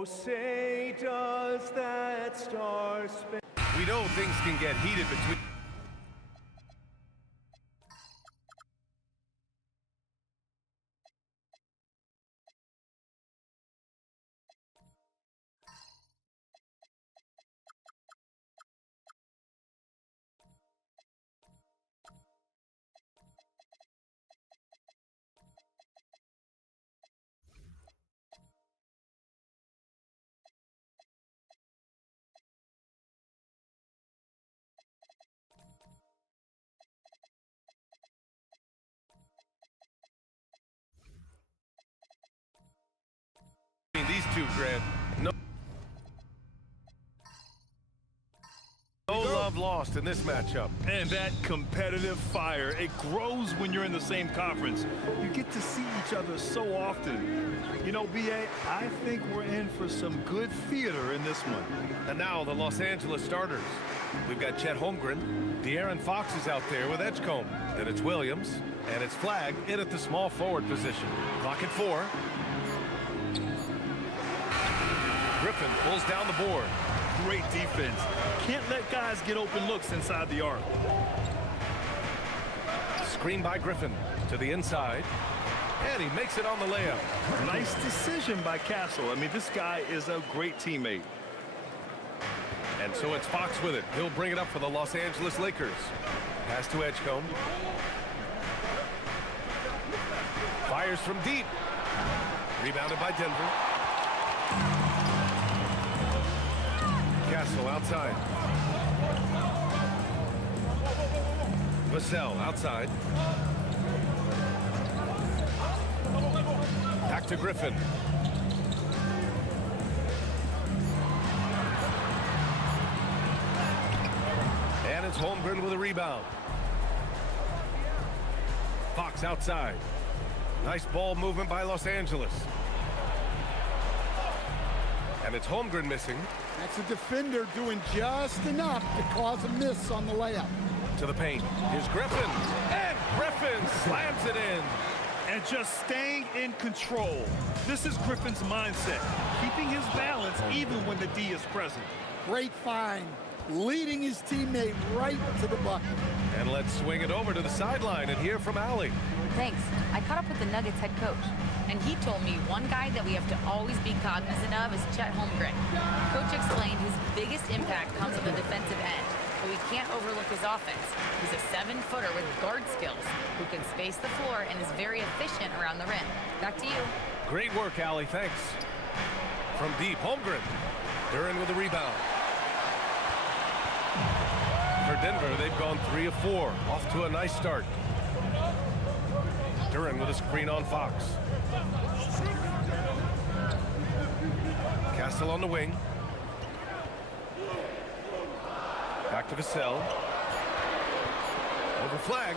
Oh, say does that star span. We know things can get heated between. These two, Grant. No love lost in this matchup. And that competitive fire, it grows when you're in the same conference. You get to see each other so often. You know, BA, I think we're in for some good theater in this one. And now the Los Angeles starters. We've got Chet Holmgren. De'Aaron Fox is out there with Edgecombe. And it's Williams. And it's Flagg in at the small forward position. Clock at 4. Griffin pulls down the board. Great defense. Can't let guys get open looks inside the arc. Screen by Griffin to the inside. And he makes it on the layup. Nice decision by Castle. I mean, this guy is a great teammate. And so it's Fox with it. He'll bring it up for the Los Angeles Lakers. Pass to Edgecombe. Fires from deep. Rebounded by Denver. Castle outside. Vassell outside. Back to Griffin. And it's Holmgren with a rebound. Fox outside. Nice ball movement by Los Angeles. And it's Holmgren missing. That's a defender doing just enough to cause a miss on the layup. To the paint. Here's Griffin. And Griffin slams it in. And just staying in control. This is Griffin's mindset. Keeping his balance even when the D is present. Great find. Leading his teammate right to the bucket. And let's swing it over to the sideline and hear from Allie. Thanks. I caught up with the Nuggets head coach, and he told me one guy that we have to always be cognizant of is Chet Holmgren. Coach explained his biggest impact comes on the defensive end, but we can't overlook his offense. He's a 7-footer with guard skills who can space the floor and is very efficient around the rim. Back to you. Great work, Allie. Thanks. From deep, Holmgren. Duren with a rebound. For Denver, they've gone 3 of 4. Off to a nice start. Duren with a screen on Fox. Castle on the wing. Back to Vassell. Over Flagg.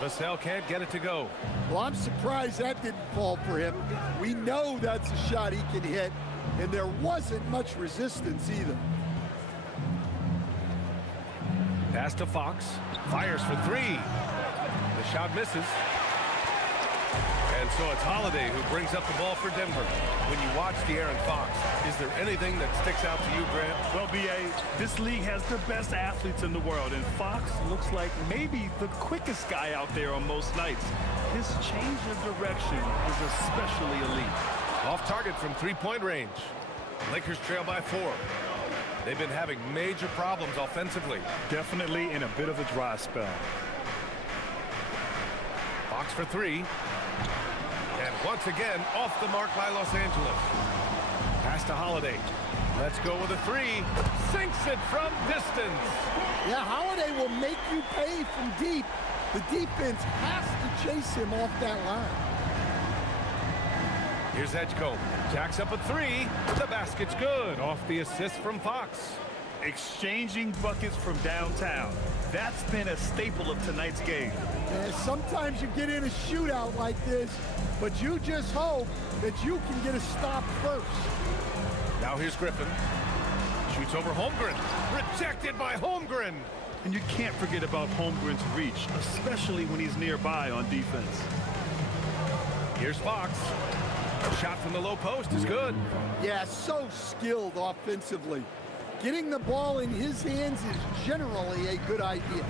Vassell can't get it to go. Well, I'm surprised that didn't fall for him. We know that's a shot he can hit, and there wasn't much resistance either. Pass to Fox. Fires for 3. The shot misses. And so it's Holiday who brings up the ball for Denver. When you watch De'Aaron Fox, is there anything that sticks out to you, Grant? Well, BA, this league has the best athletes in the world, and Fox looks like maybe the quickest guy out there on most nights. His change of direction is especially elite. Off target from 3-point range. Lakers trail by 4. They've been having major problems offensively. Definitely in a bit of a dry spell. Fox for 3. And once again, off the mark by Los Angeles. Pass to Holiday. Let's go with a 3. Sinks it from distance. Yeah, Holiday will make you pay from deep. The defense has to chase him off that line. Here's Edgecombe. Jacks up a 3. The basket's good. Off the assist from Fox. Exchanging buckets from downtown. That's been a staple of tonight's game. And sometimes you get in a shootout like this, but you just hope that you can get a stop first. Now here's Griffin. Shoots over Holmgren. Rejected by Holmgren. And you can't forget about Holmgren's reach, especially when he's nearby on defense. Here's Fox. A shot from the low post is good. Yeah, so skilled offensively. Getting the ball in his hands is generally a good idea.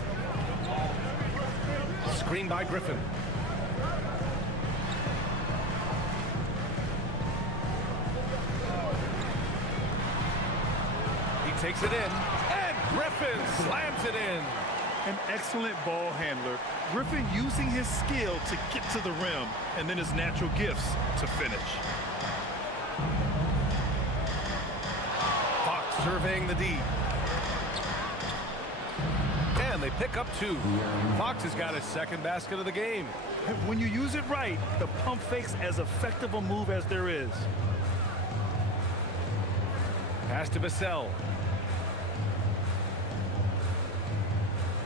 Screen by Griffin. He takes it in, and Griffin slams it in. An excellent ball handler. Griffin using his skill to get to the rim, and then his natural gifts to finish. Fox surveying the D. And they pick up 2. Fox has got his second basket of the game. When you use it right, the pump fake's as effective a move as there is. Pass to Vassell.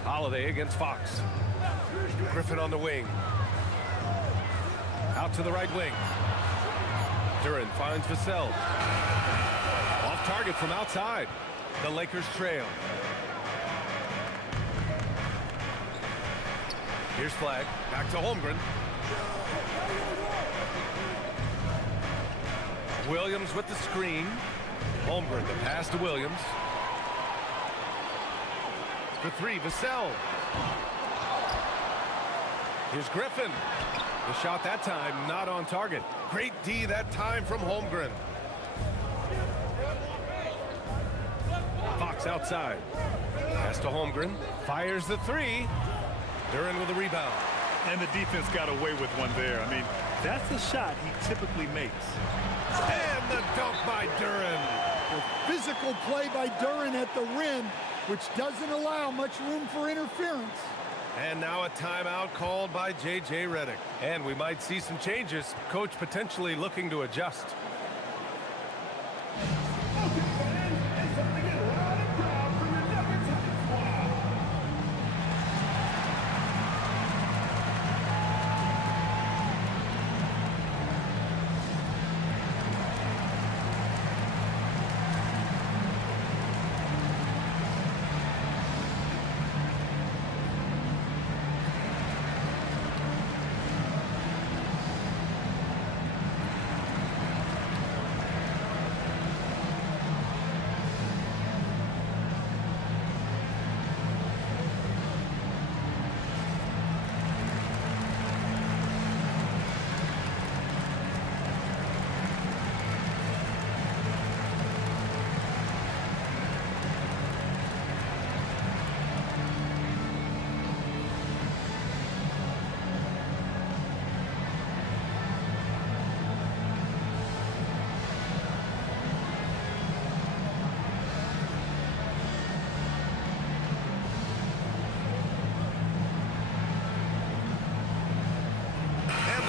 Holiday against Fox. Griffin on the wing. Out to the right wing. Duran finds Vassell. Off target from outside. The Lakers trail. Here's Flag. Back to Holmgren. Williams with the screen. Holmgren, the pass to Williams. For 3, Vassell. Here's Griffin. The shot that time not on target. Great D that time from Holmgren. Fox outside. Pass to Holmgren. Fires the 3. Duran with a rebound. And the defense got away with one there. I mean, that's the shot he typically makes. And the dunk by Duran. A physical play by Duran at the rim, which doesn't allow much room for interference. And now a timeout called by J.J. Redick. And we might see some changes. Coach potentially looking to adjust.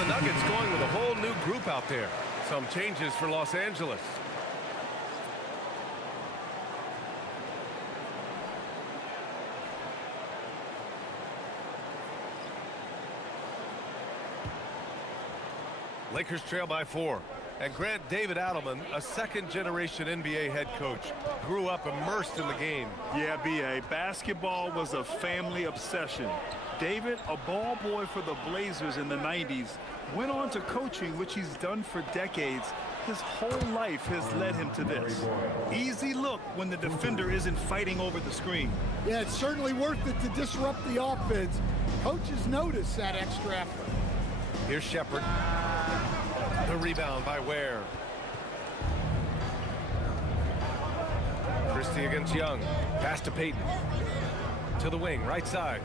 Nuggets going with a whole new group out there. Some changes for Los Angeles. Lakers trail by 4. And Grant David Adelman, a second-generation NBA head coach, grew up immersed in the game. Yeah, B.A., basketball was a family obsession. David, a ball boy for the Blazers in the 90s, went on to coaching, which he's done for decades. His whole life has led him to this. Easy look when the defender isn't fighting over the screen. Yeah, it's certainly worth it to disrupt the offense. Coaches notice that extra effort. Here's Shepard. The rebound by Ware. Christie against Young. Pass to Payton. To the wing, right side.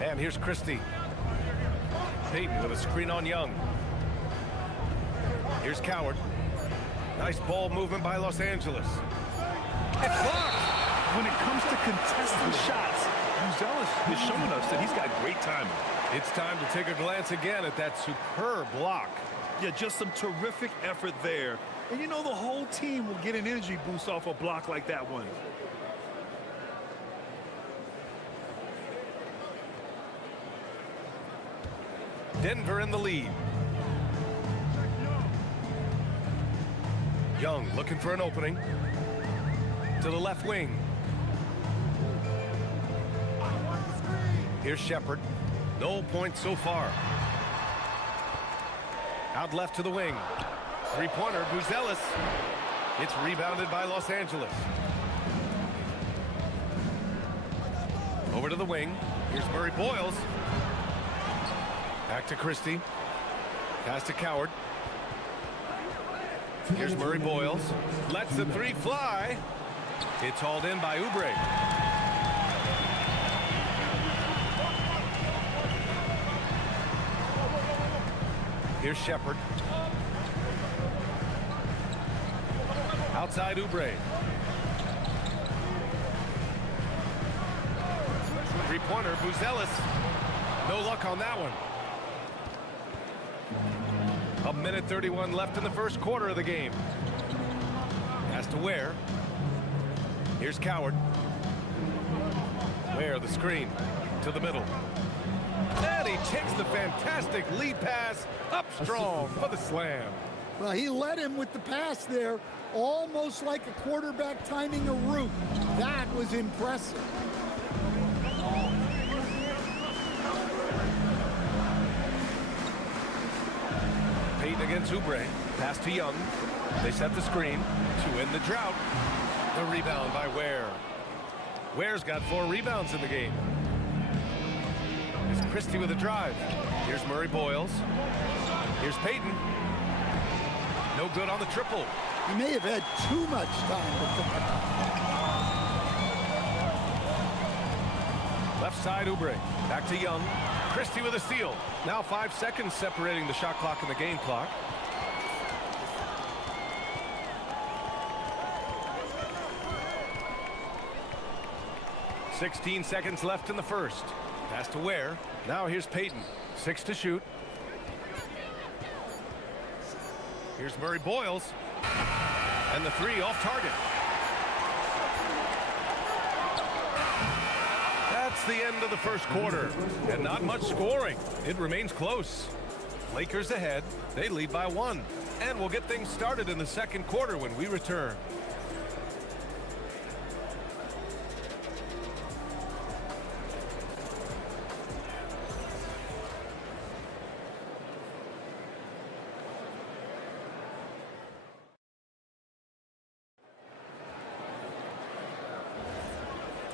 And here's Christie. Payton with a screen on Young. Here's Coward. Nice ball movement by Los Angeles. It's blocked. When it comes to contested shots, Uzelis is showing us that he's got great timing. It's time to take a glance again at that superb block. Yeah, just some terrific effort there. And you know the whole team will get an energy boost off a block like that one. Denver in the lead. Young looking for an opening. To the left wing. Here's Shepard. No points so far. Out left to the wing. Three-pointer, Buzelis. It's rebounded by Los Angeles. Over to the wing. Here's Murray Boyles. Back to Christie. Pass to Coward. Here's Murray Boyles. Lets the three fly. It's hauled in by Oubre. Here's Shepard. Outside Oubre. Three-pointer, Buzelis. No luck on that one. A minute 31 left in the first quarter of the game. Pass to Ware. Here's Coward. Ware, the screen to the middle. And he takes the fantastic lead pass up strong for the slam. Well, he led him with the pass there, almost like a quarterback timing a route. That was impressive. Payton against Oubre. Pass to Young. They set the screen to end the drought. The rebound by Ware. Ware's got 4 rebounds in the game. Here's Christie with a drive. Here's Murray Boyles. Here's Payton. No good on the triple. He may have had too much time to think about. Left side, Oubre. Back to Young. Christie with a steal. Now 5 seconds separating the shot clock and the game clock. .16 seconds left in the first. Pass to Ware. Now here's Payton. 6 to shoot. Here's Murray Boyles. And the 3 off target. That's the end of the first quarter. And not much scoring. It remains close. Lakers ahead. They lead by 1. And we'll get things started in the second quarter when we return.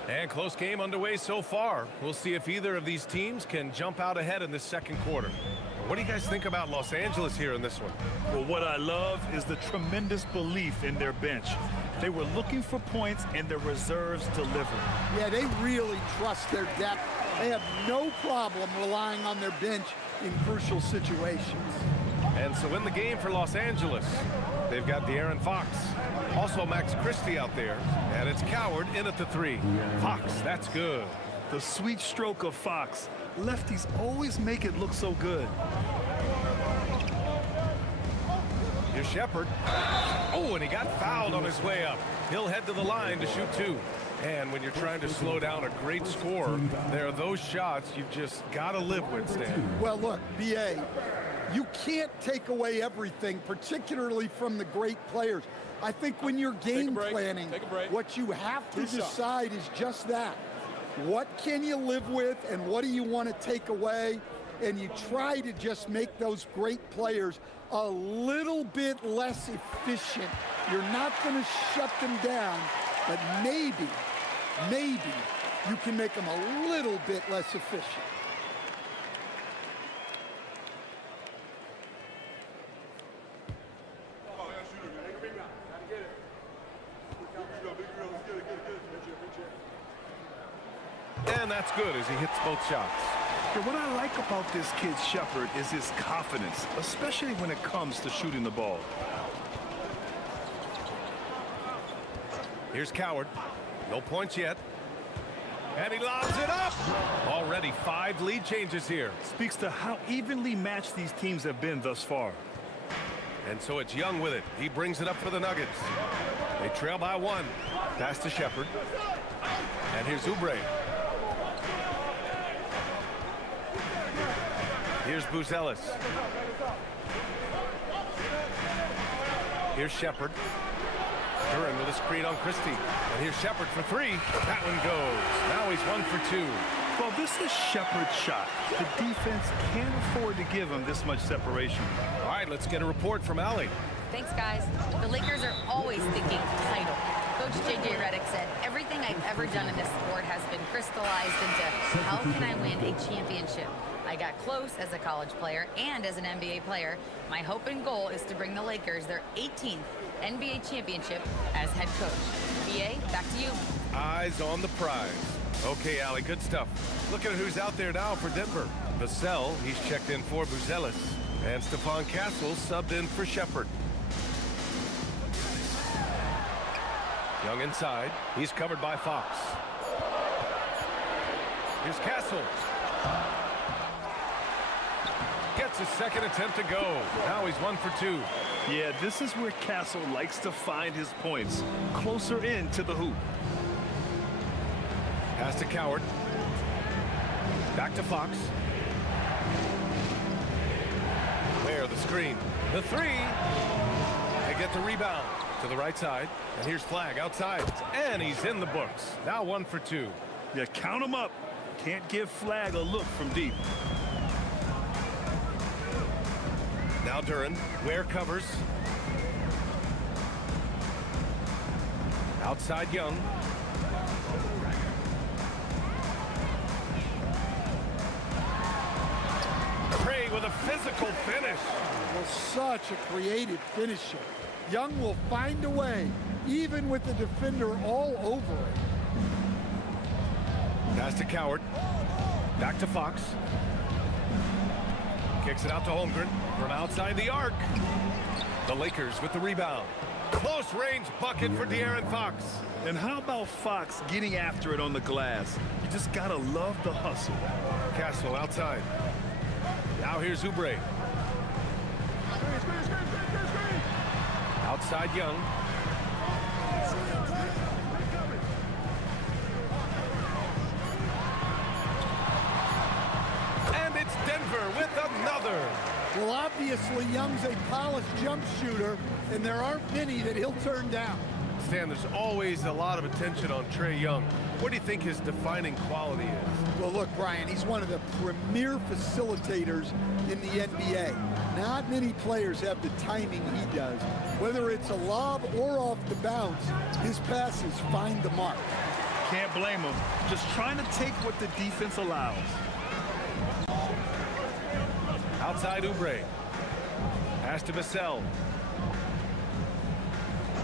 And close game underway so far. We'll see if either of these teams can jump out ahead in this second quarter. What do you guys think about Los Angeles here in this one? Well, what I love is the tremendous belief in their bench. They were looking for points, and their reserves delivered. Yeah, they really trust their depth. They have no problem relying on their bench in crucial situations. And so in the game for Los Angeles, they've got De'Aaron Fox. Also Max Christie out there. And it's Coward in at the 3. Fox, that's good. The sweet stroke of Fox. Lefties always make it look so good. Here's Shepard. Oh, and he got fouled on his way up. He'll head to the line to shoot 2. And when you're trying to slow down a great scorer, there are those shots you've just got to live with, Stan. Well, look, B.A., you can't take away everything, particularly from the great players. I think when you're game planning, what you have to decide is just that. What can you live with and what do you want to take away? And you try to just make those great players a little bit less efficient. You're not going to shut them down, but maybe you can make them a little bit less efficient. And that's good as he hits both shots. But what I like about this kid Shepard is his confidence, especially when it comes to shooting the ball. Here's Coward. No points yet. And he lobs it up. Already 5 lead changes here. Speaks to how evenly matched these teams have been thus far. And so it's Young with it. He brings it up for the Nuggets. They trail by 1. Pass to Shepard. And here's Oubre. Here's Buzelis. Here's Shepard. With a screen on Christie. And here's Shepard for 3. That one goes. Now he's 1 for 2. Well, this is Shepard's shot. The defense can't afford to give him this much separation. All right, let's get a report from Allie. Thanks, guys. The Lakers are always thinking title. Coach J.J. Redick said, everything I've ever done in this sport has been crystallized into how can I win a championship? I got close as a college player and as an NBA player. My hope and goal is to bring the Lakers their 18th NBA championship as head coach. B.A., back to you. Eyes on the prize. Okay, Allie, good stuff. Look at who's out there now for Denver. Vassell, he's checked in for Buzelis. And Stephon Castle subbed in for Shepard. Young inside. He's covered by Fox. Here's Castle. Gets his second attempt to go. Now he's 1 for 2. Yeah, this is where Castle likes to find his points. Closer in to the hoop. Pass to Coward. Back to Fox. There, the screen. The three. They get the rebound to the right side. And here's Flag outside. And he's in the books. Now 1 for 2. Yeah, count him up. Can't give Flag a look from deep. Now Duran. Ware covers. Outside Young. Gray with a physical finish. Well, such a creative finisher. Young will find a way, even with the defender all over it. Pass to Coward. Back to Fox. Kicks it out to Holmgren from outside the arc. The Lakers with the rebound. Close range bucket for De'Aaron Fox. And how about Fox getting after it on the glass? You just gotta love the hustle. Castle outside. Now here's Oubre. Outside Young. And it's Denver with another. Well, obviously, Young's a polished jump shooter, and there aren't many that he'll turn down. Stan, there's always a lot of attention on Trae Young. What do you think his defining quality is? Well, look, Brian, he's one of the premier facilitators in the NBA. Not many players have the timing he does. Whether it's a lob or off the bounce, his passes find the mark. Can't blame him. Just trying to take what the defense allows. Outside Oubre. Pass to Vassell.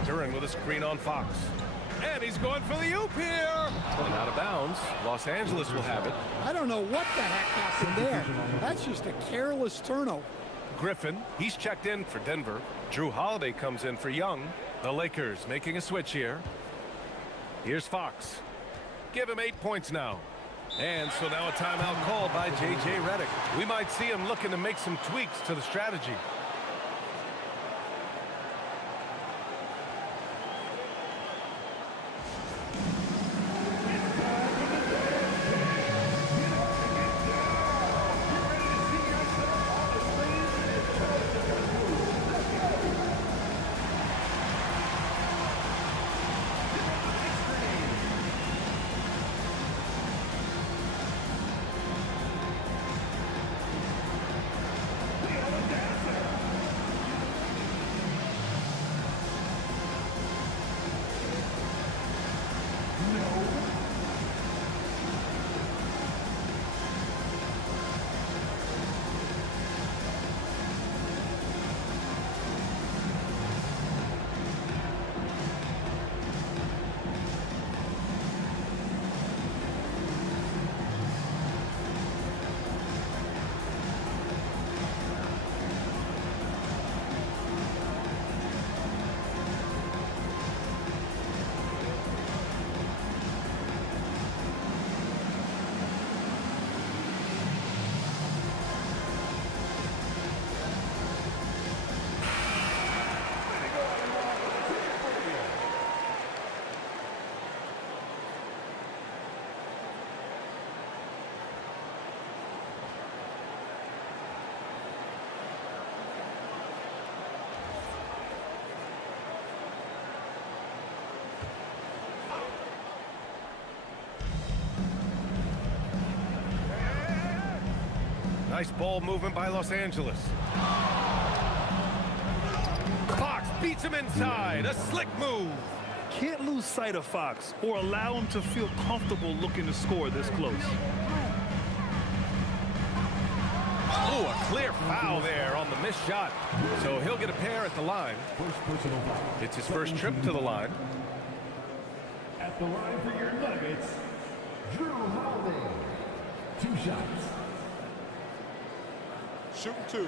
Duran with a screen on Fox. And he's going for the oop here. And out of bounds. Los Angeles will have it. I don't know what the heck happened there. That's just a careless turnover. Griffin, he's checked in for Denver. Drew Holiday comes in for Young. The Lakers making a switch here. Here's Fox. Give him 8 points now. And so now a timeout called by J.J. Redick. We might see him looking to make some tweaks to the strategy. Nice ball movement by Los Angeles. Fox beats him inside. A slick move. Can't lose sight of Fox or allow him to feel comfortable looking to score this close. Oh, a clear foul there on the missed shot. So he'll get a pair at the line. It's his first trip to the line. At the line for your Nuggets, Drew Holiday. 2 shots. Shooting 2.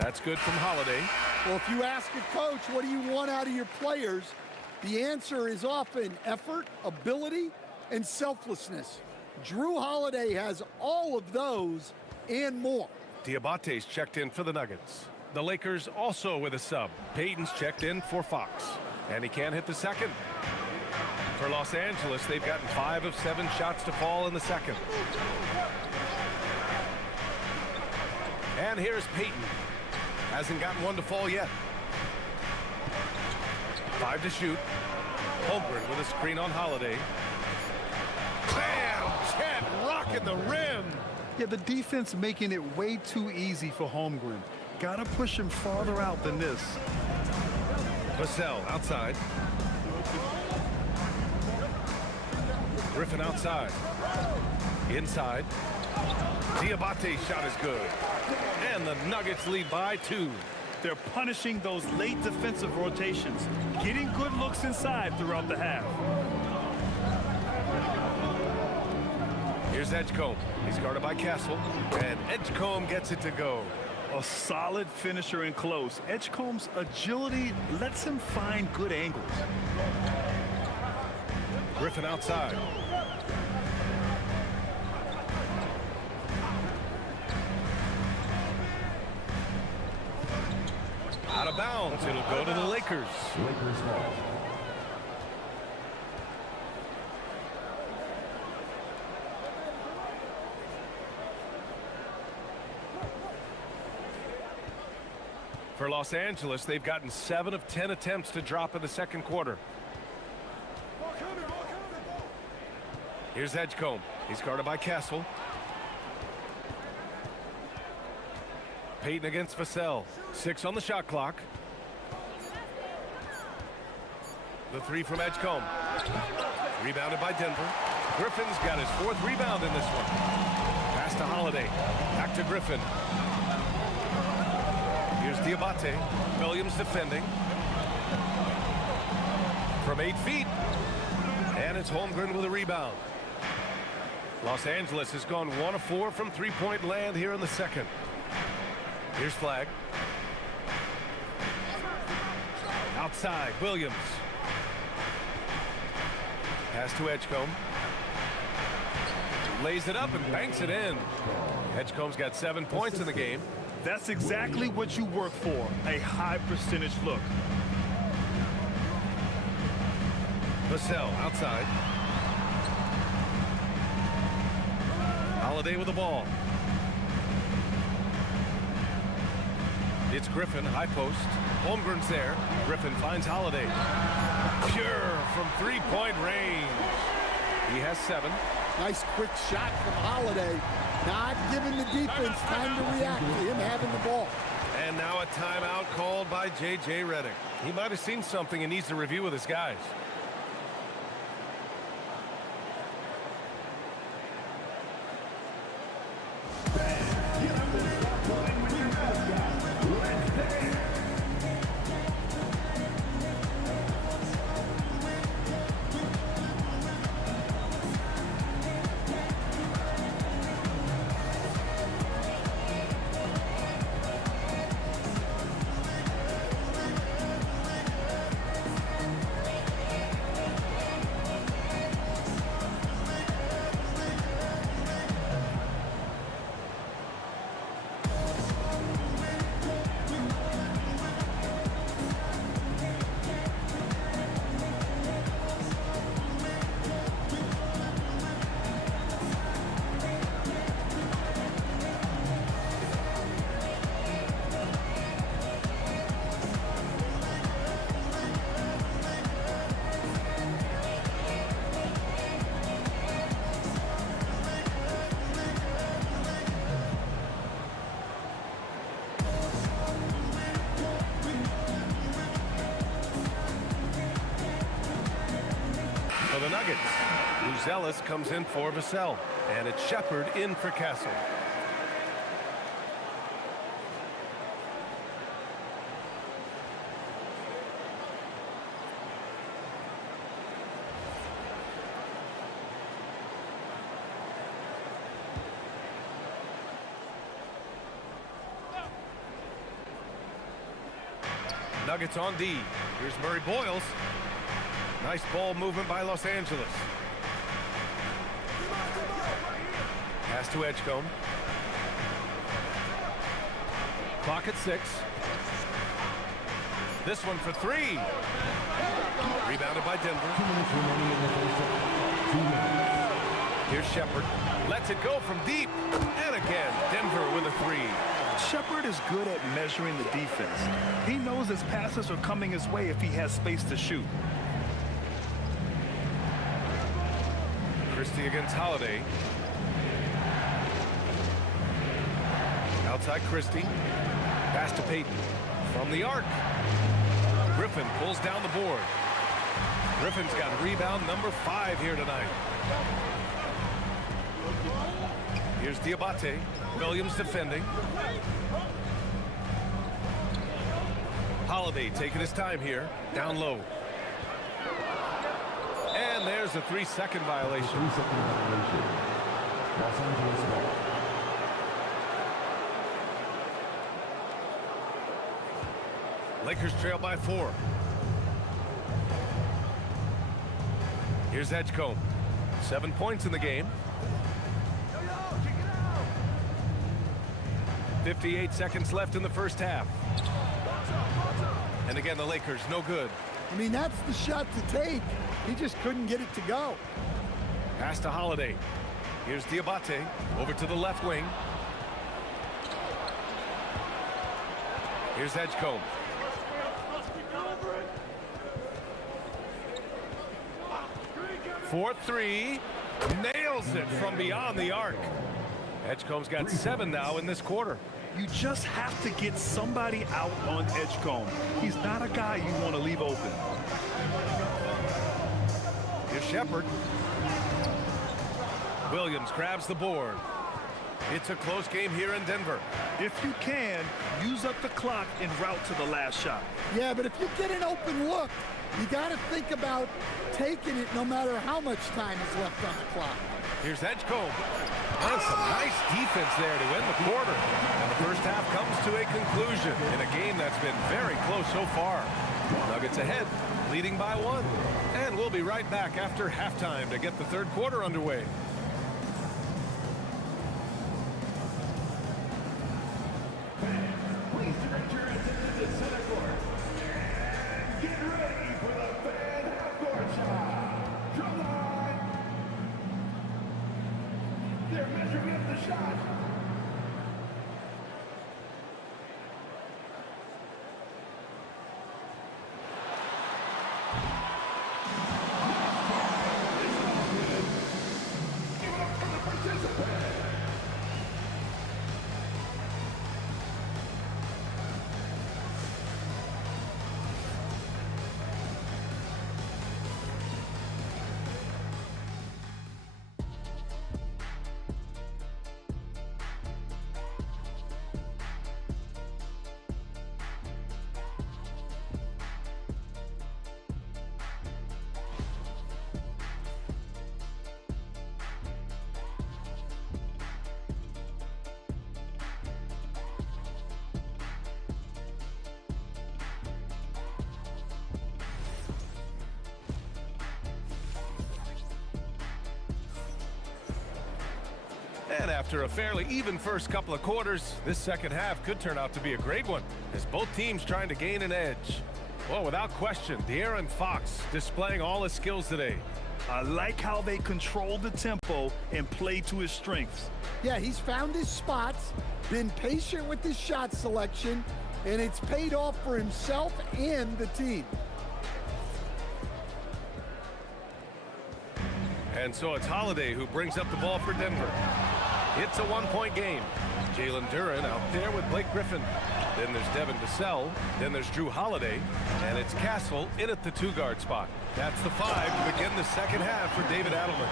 That's good from Holiday. Well, if you ask a coach, what do you want out of your players? The answer is often effort, ability, and selflessness. Drew Holiday has all of those and more. Diabate's checked in for the Nuggets. The Lakers also with a sub. Payton's checked in for Fox. And he can't hit the second. For Los Angeles, they've gotten 5 of 7 shots to fall in the second. And here's Payton. Hasn't gotten one to fall yet. 5 to shoot. Holmgren with a screen on Holiday. Bam! Chet rocking the rim. Yeah, the defense making it way too easy for Holmgren. Gotta push him farther out than this. Vassell outside. Griffin outside. Inside. Diabate's shot is good. And the Nuggets lead by 2. They're punishing those late defensive rotations, getting good looks inside throughout the half. Here's Edgecombe. He's guarded by Castle. And Edgecombe gets it to go. A solid finisher in close. Edgecombe's agility lets him find good angles. Griffin outside. Out of bounds. It'll go to the Lakers. Lakers ball. For Los Angeles, they've gotten 7 of 10 attempts to drop in the second quarter. Here's Edgecombe. He's guarded by Castle. Payton against Vassell. 6 on the shot clock. The 3 from Edgecombe. Rebounded by Denver. Griffin's got his 4th rebound in this one. Pass to Holiday. Back to Griffin. Here's Diabate. Williams defending. From 8 feet. And it's Holmgren with a rebound. Los Angeles has gone 1 of 4 from 3-point land here in the second. Here's Flag. Outside, Williams. Pass to Edgecombe. Lays it up and banks it in. Edgecombe's got 7 points in the game. That's exactly what you work for, a high percentage look. Vassell outside. Holiday with the ball. It's Griffin, high post. Holmgren's there. Griffin finds Holiday. Pure from 3-point range. He has 7. Nice quick shot from Holiday. Not giving the defense time to react to him having the ball. And now a timeout called by J.J. Redick. He might have seen something and needs to review with his guys. Overzealous comes in for Vassell, and it's Shepard in for Castle. Nuggets on D. Here's Murray Boyles. Nice ball movement by Los Angeles. Pass to Edgecombe. Clock at 6. This one for 3. Rebounded by Denver. Here's Shepard. Lets it go from deep. And again, Denver with a 3. Shepard is good at measuring the defense. He knows his passes are coming his way if he has space to shoot. Christie against Holiday. Outside Christie. Pass to Payton. From the arc. Griffin pulls down the board. Griffin's got rebound number 5 here tonight. Here's Diabate. Williams defending. Holiday taking his time here. Down low. And there's a 3-second violation. Los Angeles ball. Lakers trail by 4. Here's Edgecombe. 7 points in the game. 58 seconds left in the first half. And again, the Lakers, no good. I mean, that's the shot to take. He just couldn't get it to go. Pass to Holiday. Here's Diabate over to the left wing. Here's Edgecombe. For 3. Nails it from beyond the arc. Edgecombe's got 7 now in this quarter. You just have to get somebody out on Edgecombe. He's not a guy you want to leave open. Here's Shepard. Williams grabs the board. It's a close game here in Denver. If you can, use up the clock en route to the last shot. Yeah, but if you get an open look, you got to think about taking it no matter how much time is left on the clock. Here's Edgecombe. And some nice defense there to end the quarter. And the first half comes to a conclusion in a game that's been very close so far. Nuggets ahead, leading by 1. And we'll be right back after halftime to get the third quarter underway. Please direct your attention to center court. And get ready for the fan half-court shot. Drum line. They're measuring up the shot. Give it up for the participant. And after a fairly even first couple of quarters, this second half could turn out to be a great one, as both teams trying to gain an edge. Well, without question, De'Aaron Fox displaying all his skills today. I like how they control the tempo and play to his strengths. Yeah, he's found his spots, been patient with his shot selection, and it's paid off for himself and the team. And so it's Holiday who brings up the ball for Denver. It's a one-point game. Jalen Duren out there with Blake Griffin. Then there's Devin Vassell. Then there's Drew Holiday. And it's Castle in at the 2-guard spot. That's the 5 to begin the second half for David Adelman.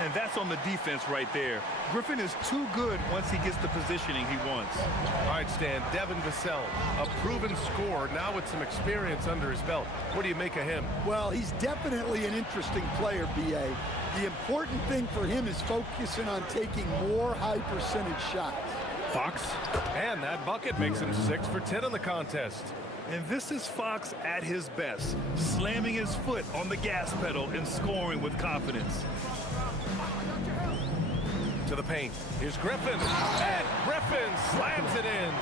And that's on the defense right there. Griffin is too good once he gets the positioning he wants. All right, Stan, Devin Vassell, a proven scorer, now with some experience under his belt. What do you make of him? Well, he's definitely an interesting player, B.A. The important thing for him is focusing on taking more high-percentage shots. Fox, and that bucket makes him 6 for 10 in the contest. And this is Fox at his best, slamming his foot on the gas pedal and scoring with confidence. To the paint. Here's Griffin. And Griffin slams it in.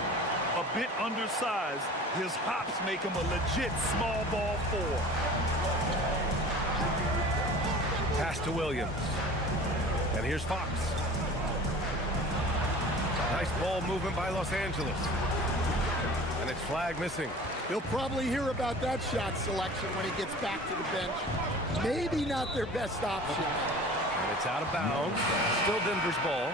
A bit undersized, his hops make him a legit small ball 4. Pass to Williams. And here's Fox. Nice ball movement by Los Angeles. And it's flag missing. He'll probably hear about that shot selection when he gets back to the bench. Maybe not their best option. And it's out of bounds. Still Denver's ball.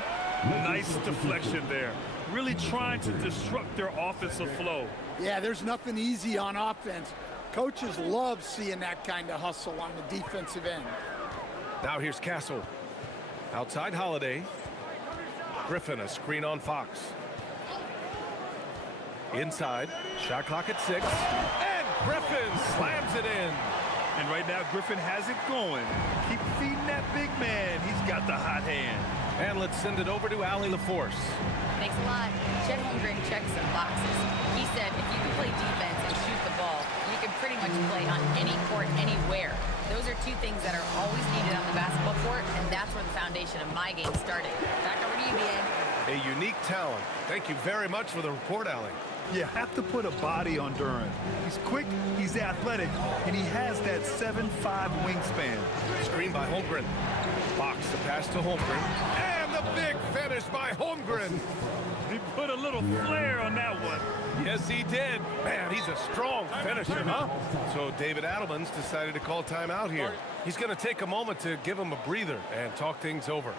Nice deflection there. Really trying to disrupt their offensive flow. Yeah, there's nothing easy on offense. Coaches love seeing that kind of hustle on the defensive end. Now here's Castle. Outside Holiday. Griffin, a screen on Fox. Inside. Shot clock at 6. And Griffin slams it in. And right now, Griffin has it going. Keep feeding that big man. He's got the hot hand. And let's send it over to Allie LaForce. Thanks a lot. Chet Holmgren checks some boxes. He said if you can play defense and shoot the ball, you can pretty much play on any court, anywhere. Those are 2 things that are always needed on the basketball court, and that's where the foundation of my game started. Back over to you, BA. A unique talent. Thank you very much for the report, Allie. You have to put a body on Duren. He's quick, he's athletic, and he has that 7'5" wingspan. Screen by Holmgren. Fox the pass to Holmgren. And the big finish by Holmgren. He put a little flair on that one. Yes, he did. Man, he's a strong finisher, huh? So David Adelman's decided to call timeout here. He's going to take a moment to give him a breather and talk things over.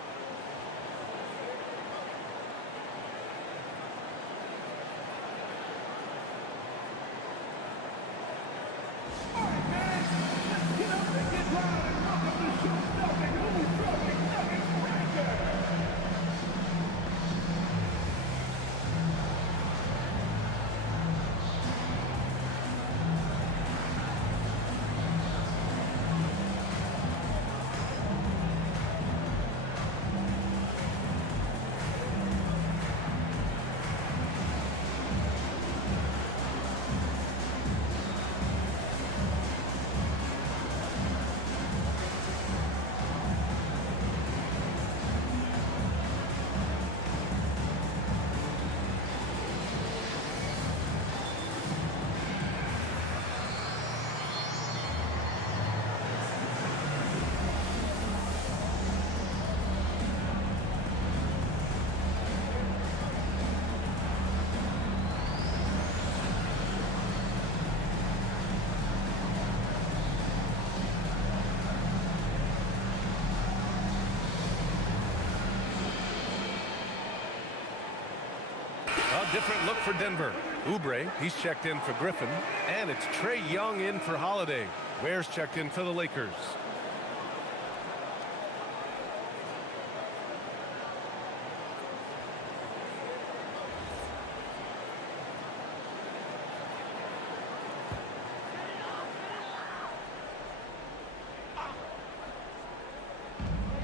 Different look for Denver. Oubre, he's checked in for Griffin. And it's Trae Young in for Holiday. Ware's checked in for the Lakers.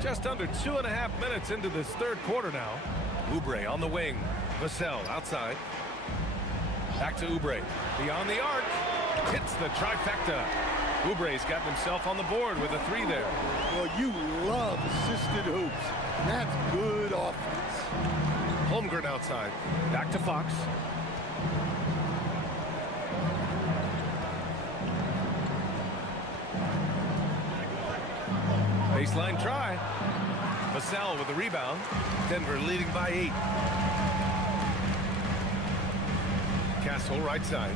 Just under 2.5 minutes into this third quarter now. Oubre on the wing. Vassell outside. Back to Oubre. Beyond the arc. Hits the trifecta. Oubre's got himself on the board with a 3 there. Well, you love assisted hoops. That's good offense. Holmgren outside. Back to Fox. Baseline try. Vassell with the rebound. Denver leading by 8. Castle right side.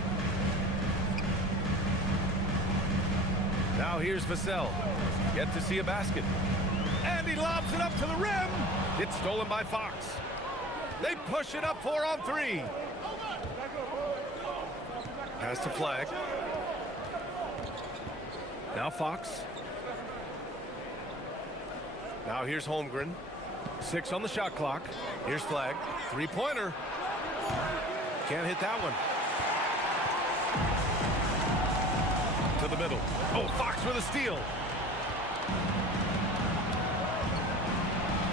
Now here's Vassell. Yet to see a basket. And he lobs it up to the rim. It's stolen by Fox. They push it up 4-on-3. Pass to Flag. Now Fox. Now here's Holmgren. 6 on the shot clock. Here's Flag. Three-pointer. Can't hit that one. To the middle. Oh, Fox with a steal.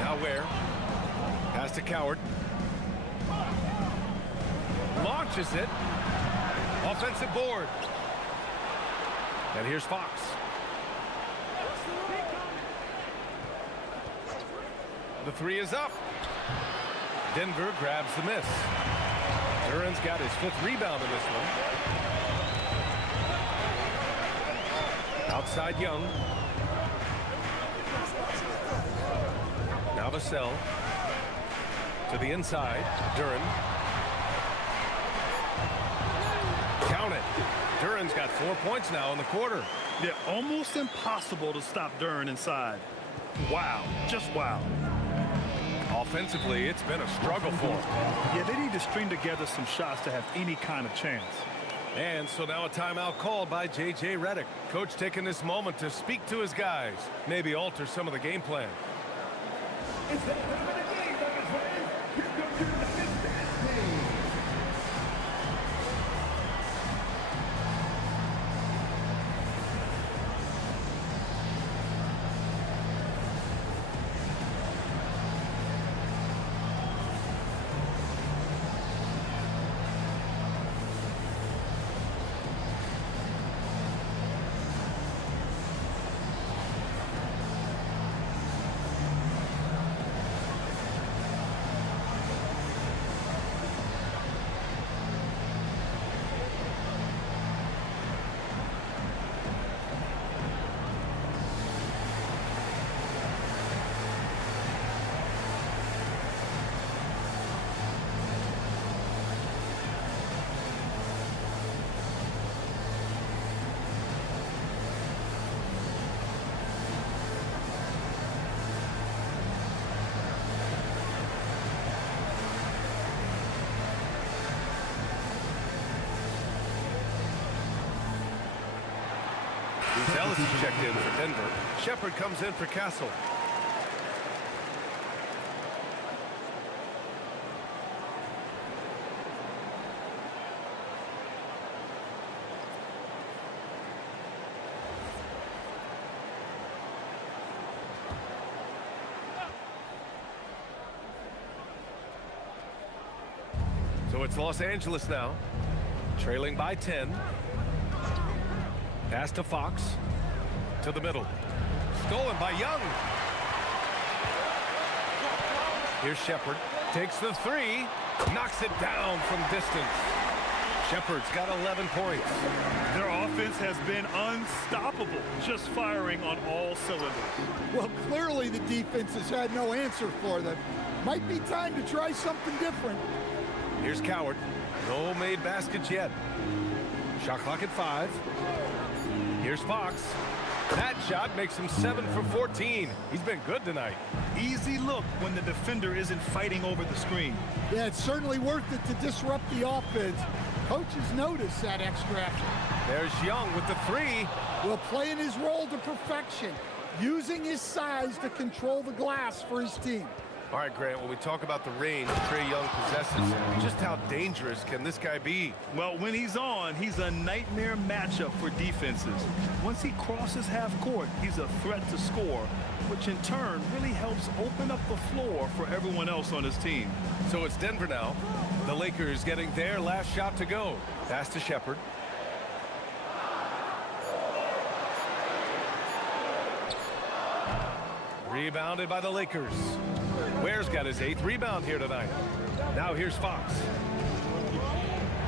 Now Ware. Pass to Coward. Launches it. Offensive board. And here's Fox. The three is up. Denver grabs the miss. Duran's got his 5th rebound in this one. Outside Young. Now Vassell. To the inside. Duran. Count it. Duran's got 4 points now in the quarter. Yeah, almost impossible to stop Duran inside. Wow, just wow. Offensively, it's been a struggle for him. Yeah, they need to string together some shots to have any kind of chance. And so now a timeout called by J.J. Redick. Coach taking this moment to speak to his guys. Maybe alter some of the game plan. It's that time of the game, Nuggets fans. Here comes your Nuggets stats team. Ellis is checked in for Denver. Shepard comes in for Castle. So it's Los Angeles now, trailing by 10. Pass to Fox. To the middle. Stolen by Young. Here's Shepard. Takes the three. Knocks it down from distance. Shepard's got 11 points. Their offense has been unstoppable, just firing on all cylinders. Well, clearly the defense has had no answer for them. Might be time to try something different. Here's Coward. No made baskets yet. Shot clock at 5. Here's Fox. That shot makes him 7 for 14. He's been good tonight. Easy look when the defender isn't fighting over the screen. Yeah, it's certainly worth it to disrupt the offense. Coaches notice that extra effort. There's Young with the three. Will playing his role to perfection, using his size to control the glass for his team. All right, Grant, when we talk about the range Trae Young possesses, just how dangerous can this guy be? Well, when he's on, he's a nightmare matchup for defenses. Once he crosses half court, he's a threat to score, which in turn really helps open up the floor for everyone else on his team. So it's Denver now. The Lakers getting their last shot to go. Pass to Shepard. Rebounded by the Lakers. Ware's got his 8th rebound here tonight. Now here's Fox.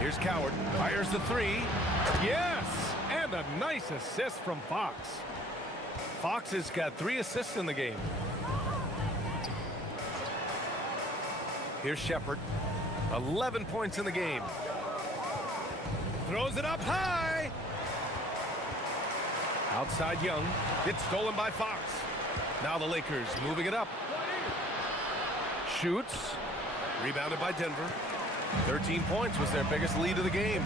Here's Coward. Fires the three. Yes! And a nice assist from Fox. Fox has got 3 assists in the game. Here's Shepard. 11 points in the game. Throws it up high. Outside Young. It's stolen by Fox. Now the Lakers moving it up. shoots. Rebounded by Denver. 13 points was their biggest lead of the game.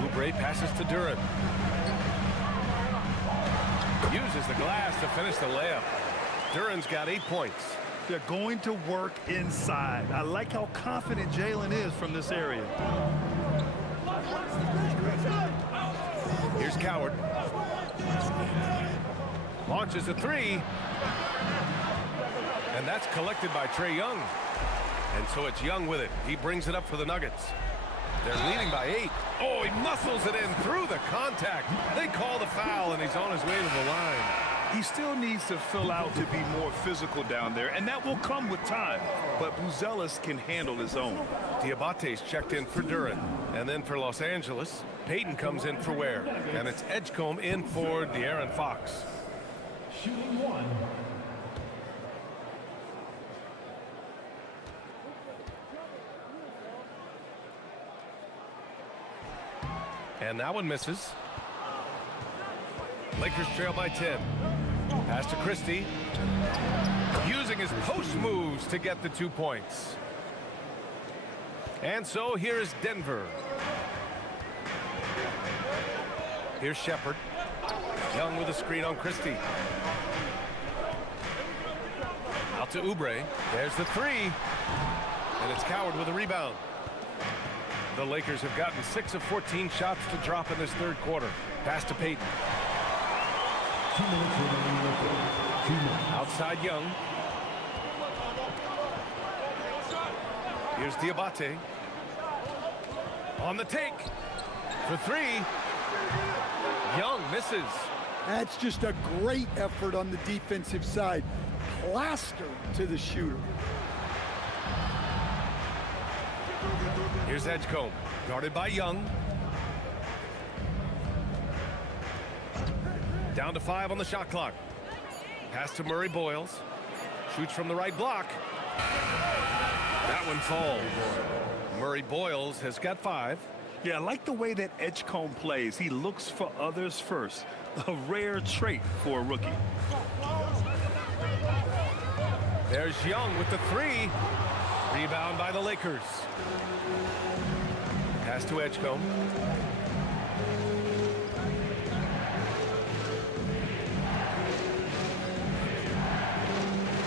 Oubre passes to Duran. Uses the glass to finish the layup. Duran's got 8 points. They're going to work inside. I like how confident Jalen is from this area. Here's Coward. Launches a three. And that's collected by Trae Young. And so it's Young with it. He brings it up for the Nuggets. They're leading by 8. Oh, he muscles it in through the contact. They call the foul, and he's on his way to the line. He still needs to fill out to be more physical down there, and that will come with time. But Buzelis can handle his own. Diabate's checked in for Duran. And then for Los Angeles, Payton comes in for Ware. And it's Edgecombe in for De'Aaron Fox. Shooting 1. And that one misses. Lakers trail by 10. Pass to Christie. Using his post moves to get the 2 points. And so here's Denver. Here's Shepherd. Young with a screen on Christie. Out to Oubre. There's the three. And it's Coward with a rebound. The Lakers have gotten 6 of 14 shots to drop in this third quarter. Pass to Payton. 2 minutes remaining. 2 minutes. Outside Young. Here's Diabate. On the take. For three. Young misses. That's just a great effort on the defensive side. Plastered to the shooter. Here's Edgecombe, guarded by Young. Down to 5 on the shot clock. Pass to Murray Boyles. Shoots from the right block. That one falls. Murray Boyles has got 5. Yeah, I like the way that Edgecombe plays. He looks for others first. A rare trait for a rookie. There's Young with the 3. Rebound by the Lakers. Pass to Edgecombe.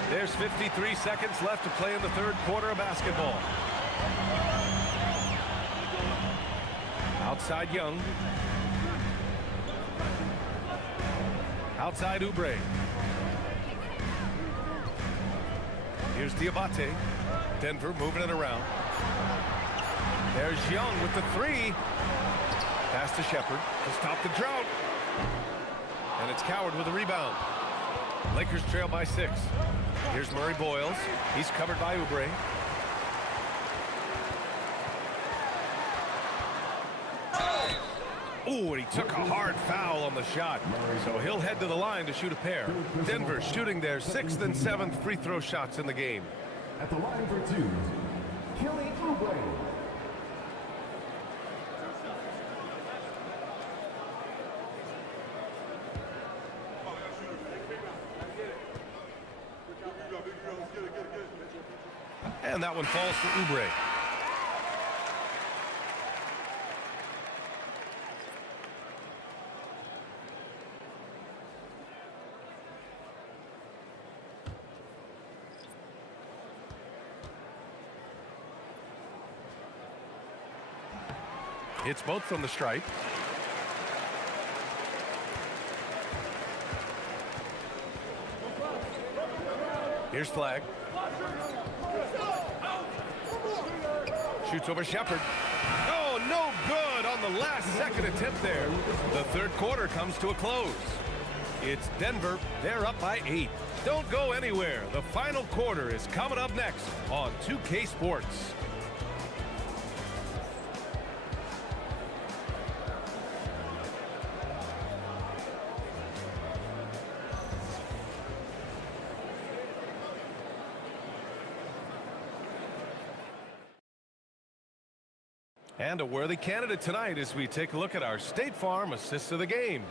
There's 53 seconds left to play in the third quarter of basketball. Outside Young. Outside Oubre. Here's Diabate. Denver moving it around. There's Young with the 3. Pass to Shepherd to stop the drought. And it's Coward with a rebound. Lakers trail by 6. Here's Murray Boyles. He's covered by Oubre. Ooh, and he took a hard foul on the shot. So he'll head to the line to shoot a pair. Denver shooting their 6th and 7th free throw shots in the game. At the line for 2, Kelly Oubre. And that one falls to Oubre. It's both from the stripe. Here's Flag. Shoots over Shepherd. Oh, no good on the last second attempt there. The third quarter comes to a close. It's Denver. They're up by 8. Don't go anywhere. The final quarter is coming up next on 2K Sports. And a worthy candidate tonight as we take a look at our State Farm assist of the game.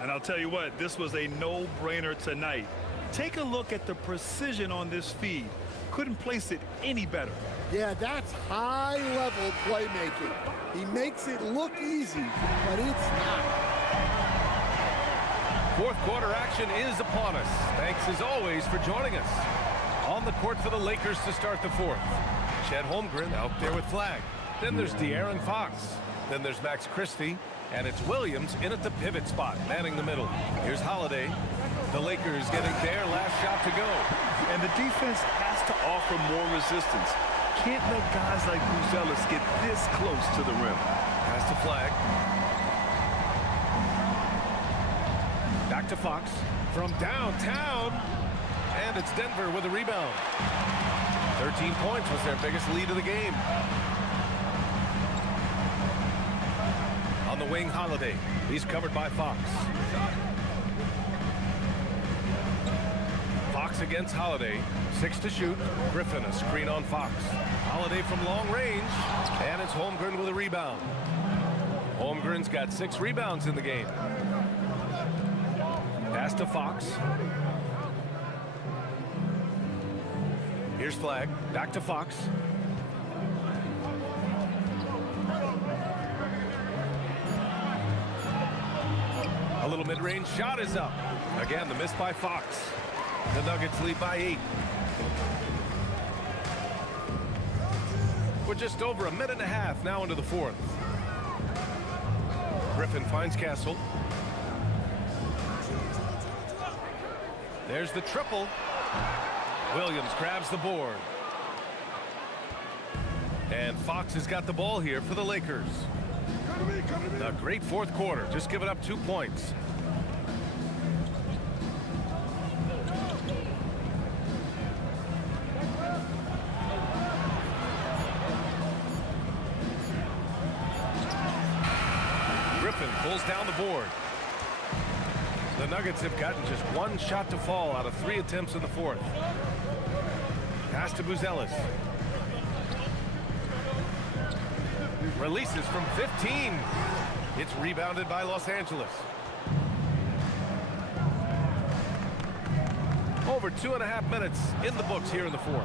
And I'll tell you what, this was a no-brainer tonight. Take a look at the precision on this feed. Couldn't place it any better. Yeah, that's high-level playmaking. He makes it look easy, but it's not. Fourth quarter action is upon us. Thanks as always for joining us. On the court for the Lakers to start the fourth. Chet Holmgren out there with Flag. Then there's De'Aaron Fox. Then there's Max Christie. And it's Williams in at the pivot spot, manning the middle. Here's Holiday. The Lakers getting their last shot to go. And the defense has to offer more resistance. Can't let guys like Buzelis get this close to the rim. Pass to Flag. Back to Fox from downtown. And it's Denver with a rebound. 13 points was their biggest lead of the game. On the wing, Holiday. He's covered by Fox. Fox against Holiday. 6 to shoot. Griffin a screen on Fox. Holiday from long range. And it's Holmgren with a rebound. Holmgren's got 6 rebounds in the game. Pass to Fox. Here's Flag. Back to Fox. A little mid-range shot is up. Again, the miss by Fox. The Nuggets lead by 8. We're just over a minute and a half now into the fourth. Griffin finds Castle. There's the triple. Williams grabs the board. And Fox has got the ball here for the Lakers. A great fourth quarter, just giving up 2 points. Griffin pulls down the board. The Nuggets have gotten just 1 shot to fall out of 3 attempts in the fourth. Pass to Buzelis. Releases from 15. It's rebounded by Los Angeles. Over 2.5 minutes in the books here in the fourth.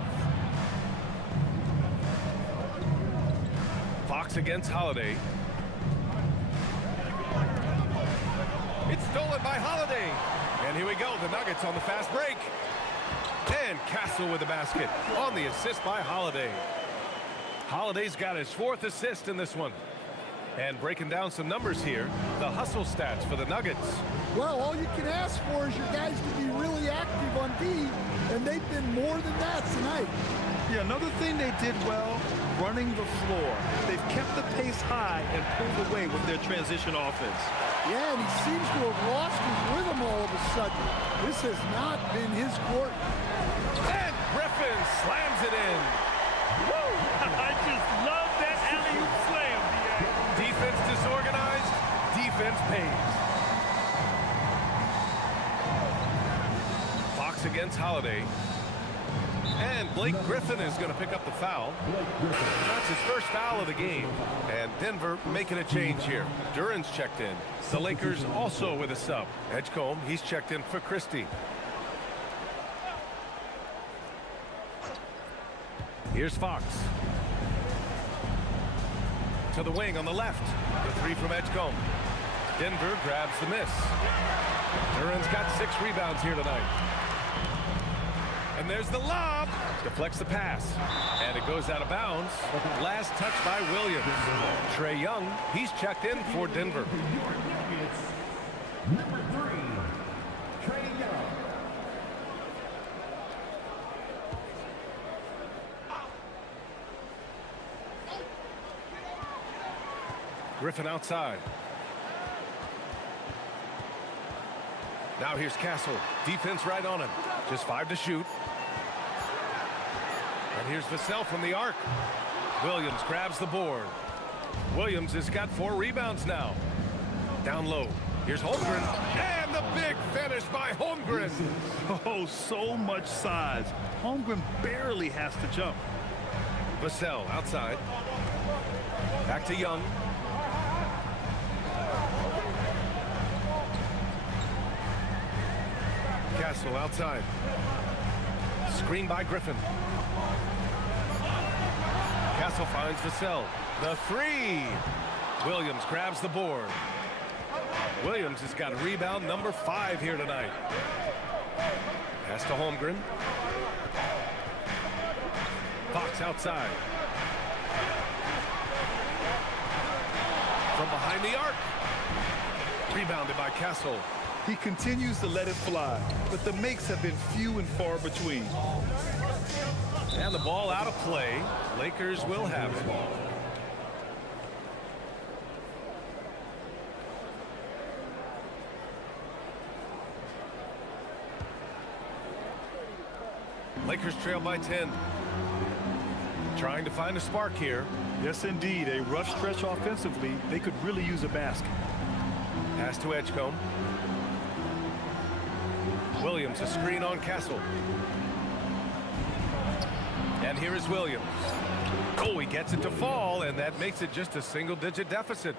Fox against Holiday. It's stolen by Holiday. And here we go, the Nuggets on the fast break. And Castle with the basket on the assist by Holiday. Holiday's got his 4th assist in this one. And breaking down some numbers here, the hustle stats for the Nuggets. Well, all you can ask for is your guys to be really active on D, and they've been more than that tonight. Yeah, another thing they did well, running the floor. They've kept the pace high and pulled away with their transition offense. Yeah, and he seems to have lost his rhythm all of a sudden. This has not been his court. And Griffin slams it in. Woo! I just love that alley-oop slam, B.A. Defense disorganized, defense pays. Fox against Holiday. And Blake Griffin is going to pick up the foul. That's his first foul of the game. And Denver making a change here. Duran's checked in. The Lakers also with a sub. Edgecombe, he's checked in for Christie. Here's Fox. To the wing on the left. The 3 from Edgecombe. Denver grabs the miss. Duran's got 6 rebounds here tonight. And there's the lob. Deflects the pass. And it goes out of bounds. Last touch by Williams. Trae Young, he's checked in for Denver. Number 3, Trae Young. Griffin outside. Now here's Castle. Defense right on him. Just 5 to shoot. And here's Vassell from the arc. Williams grabs the board. Williams has got 4 rebounds now. Down low. Here's Holmgren. And the big finish by Holmgren. Oh, so much size. Holmgren barely has to jump. Vassell outside. Back to Young. Castle outside. Screen by Griffin. Castle finds Vassell. The three. Williams grabs the board. Williams has got rebound number 5 here tonight. Pass to Holmgren. Fox outside. From behind the arc. Rebounded by Castle. He continues to let it fly, but the makes have been few and far between. And the ball out of play. Lakers will have it. Lakers trail by 10. Trying to find a spark here. Yes, indeed. A rough stretch offensively. They could really use a basket. Pass to Edgecombe. Williams, a screen on Castle. And here is Williams. Oh, he gets it to fall, and that makes it just a single-digit deficit.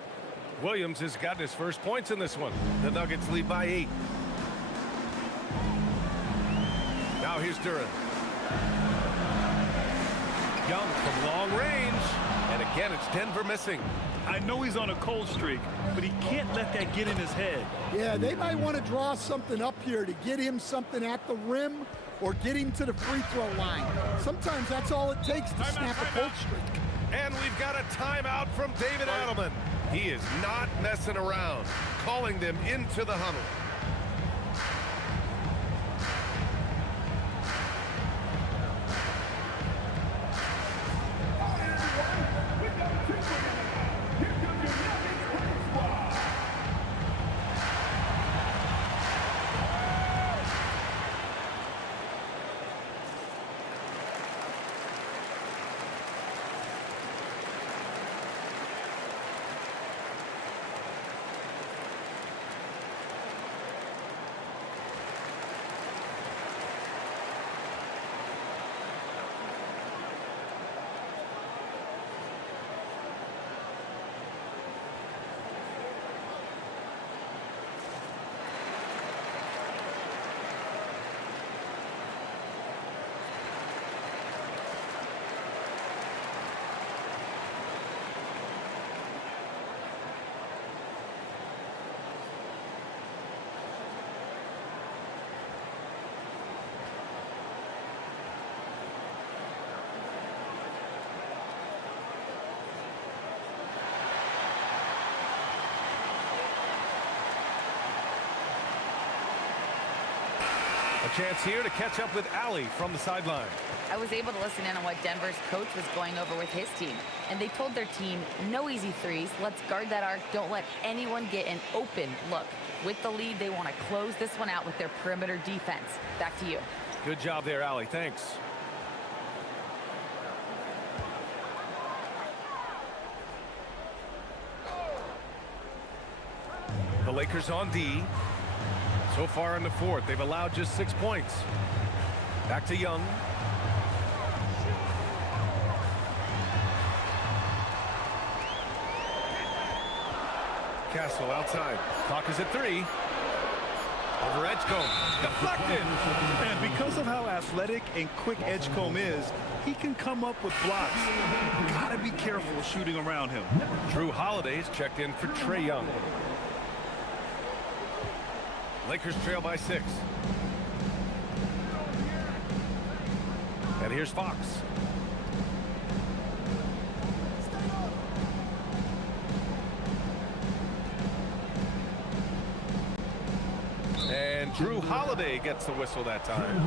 Williams has gotten his first points in this one. The Nuggets lead by 8. Now here's Duran. Young from long range. And again, it's Denver missing. I know he's on a cold streak, but he can't let that get in his head. Yeah, they might want to draw something up here to get him something at the rim or get him to the free throw line. Sometimes that's all it takes to snap a cold streak. And we've got a timeout from David Adelman. He is not messing around, calling them into the huddle. A chance here to catch up with Allie from the sideline. I was able to listen in on what Denver's coach was going over with his team. And they told their team, no easy threes. Let's guard that arc. Don't let anyone get an open look. With the lead, they want to close this one out with their perimeter defense. Back to you. Good job there, Allie. Thanks. The Lakers on D. So far in the fourth, they've allowed just 6 points. Back to Young. Castle outside. Clock is at 3. Over Edgecombe. Deflected. And because of how athletic and quick Edgecombe is, he can come up with blocks. Gotta be careful shooting around him. Drew Holiday's checked in for Trae Young. Lakers trail by 6. And here's Fox. And Drew Holiday gets the whistle that time.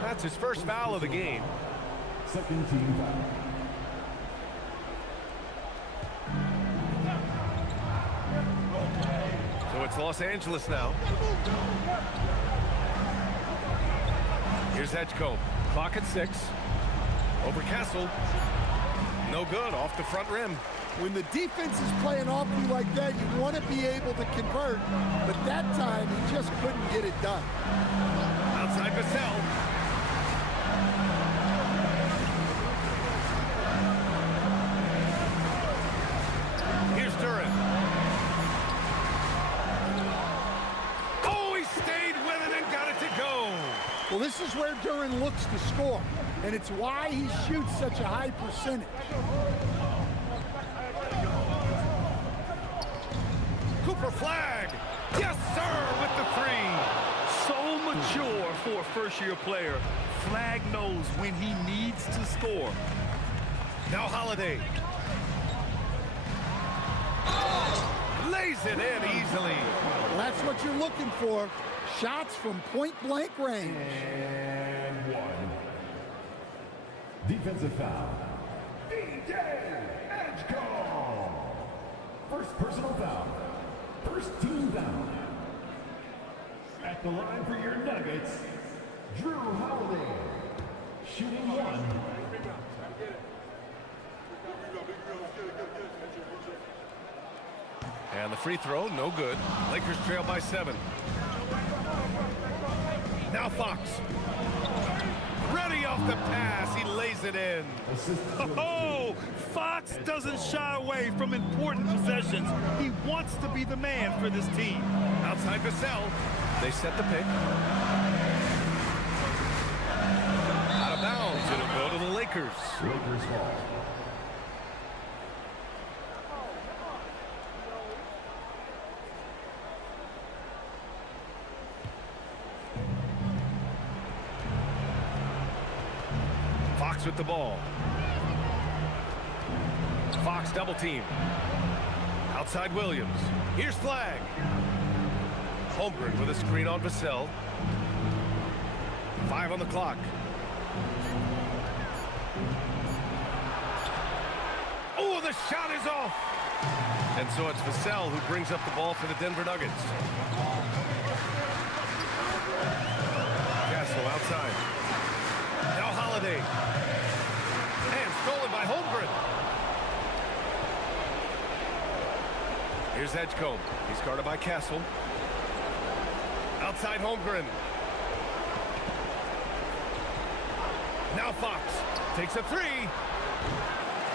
That's his first foul of the game. Second team foul. So it's Los Angeles now. Here's Edgecombe. Clock at 6. Over Castle. No good. Off the front rim. When the defense is playing off you like that, you want to be able to convert. But that time, he just couldn't get it done. Outside Vassell. Here's Duran. Oh, he stayed with it and got it to go. this is where Duran looks to score, and it's why he shoots such a high percentage. Cooper flag. Yes, sir, with the three. So mature for a first-year player. Flag knows when he needs to score. Now Holiday. Lays it in easily. Well, that's what you're looking for. Shots from point-blank range. And one. Defensive foul. DJ Edgecombe. First personal foul. First team down. At the line for your Nuggets, Drew Holiday. Shooting one. And the free throw, no good. Lakers trail by 7. Now Fox. Ready off the pass. He lays it in. Oh, Fox doesn't shy away from important possessions. He wants to be the man for this team. Outside Vassell. They set the pick. Out of bounds. It'll go to the Lakers. Lakers ball. Fox with the ball. Fox double team. Outside Williams. Here's Flag. Holmgren with a screen on Vassell. 5 on the clock. Oh, the shot is off. And so it's Vassell who brings up the ball for the Denver Nuggets. Castle outside. Now Holiday. And stolen by Holmgren. Here's Edgecombe. He's guarded by Castle. Outside Holmgren. Now Fox takes a three.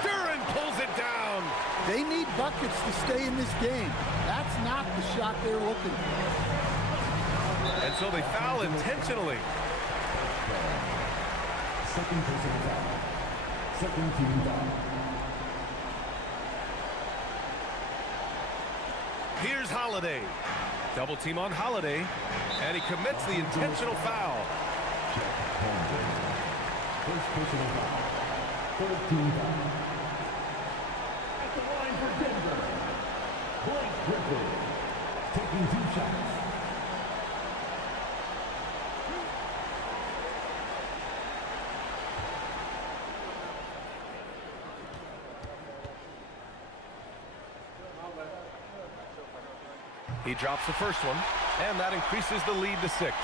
Duran pulls it down. They need buckets to stay in this game. That's not the shot they're looking for. And so they foul intentionally. Second personal foul. Second team foul. Here's Holiday. Double team on Holiday. And he commits the intentional foul. Check Holmgren. First personal foul. Third team foul. At the line for Denver, Blake Griffin taking 2 shots. He drops the first one, and that increases the lead to 6.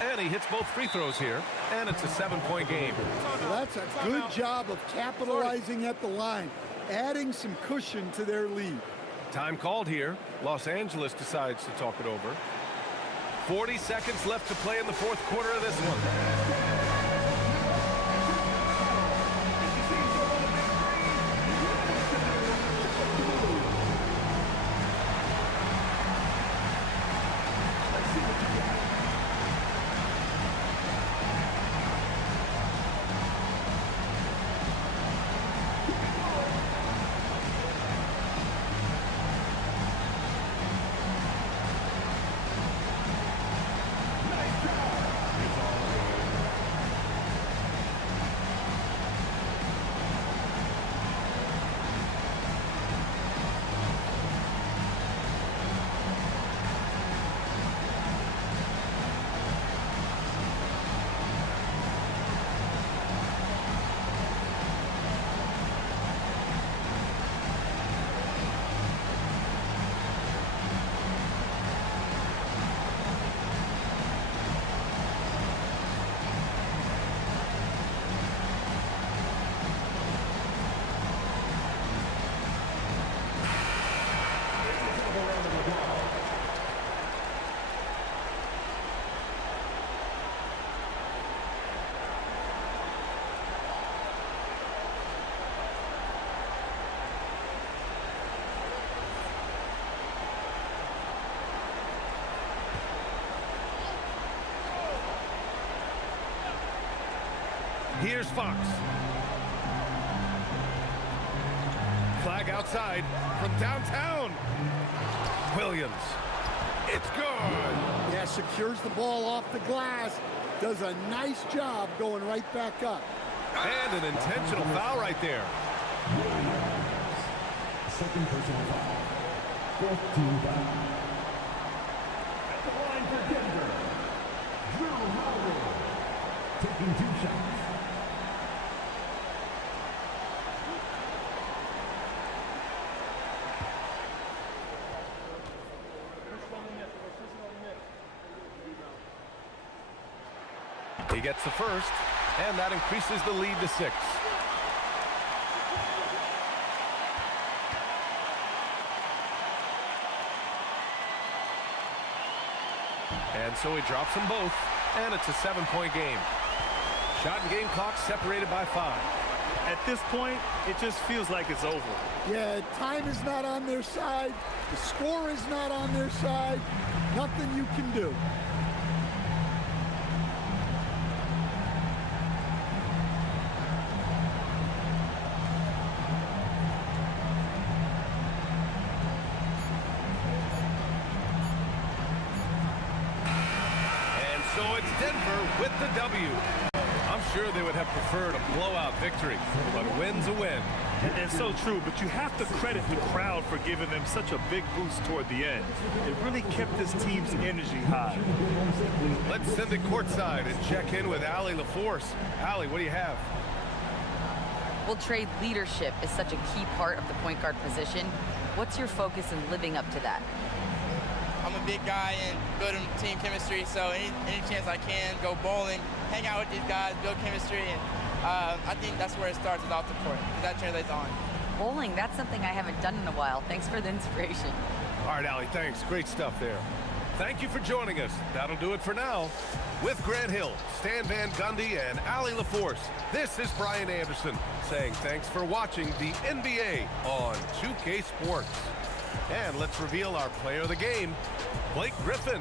And he hits both free throws here, and it's a 7-point game. So that's a good job of capitalizing at the line, adding some cushion to their lead. Time called here. Los Angeles decides to talk it over. 40 seconds left to play in the 4th quarter of this one. Here's Fox. Flag outside from downtown. Williams. It's good. Yeah, secures the ball off the glass. Does a nice job going right back up. And an intentional foul right there. Second personal foul. Fourth team foul. At the line for Denver, Drew Howard, taking 2 shots. He gets the first, and that increases the lead to 6. And so he drops them both, and it's a 7-point game. Shot and game clock separated by 5. At this point, it just feels like it's over. Yeah, time is not on their side. The score is not on their side. Nothing you can do. So it's Denver with the W. I'm sure they would have preferred a blowout victory, but a win's a win. And so true, but you have to credit the crowd for giving them such a big boost toward the end. It really kept this team's energy high. Let's send it courtside and check in with Allie LaForce. Allie, what do you have? Well, Trey, leadership is such a key part of the point guard position. What's your focus in living up to that? I'm a big guy and building team chemistry, so any chance I can, go bowling, hang out with these guys, build chemistry, and I think that's where it starts is off the court, because that translates on. Bowling, that's something I haven't done in a while. Thanks for the inspiration. All right, Allie, thanks. Great stuff there. Thank you for joining us. That'll do it for now. With Grant Hill, Stan Van Gundy, and Allie LaForce, this is Brian Anderson saying thanks for watching the NBA on 2K Sports. And let's reveal our player of the game, Blake Griffin.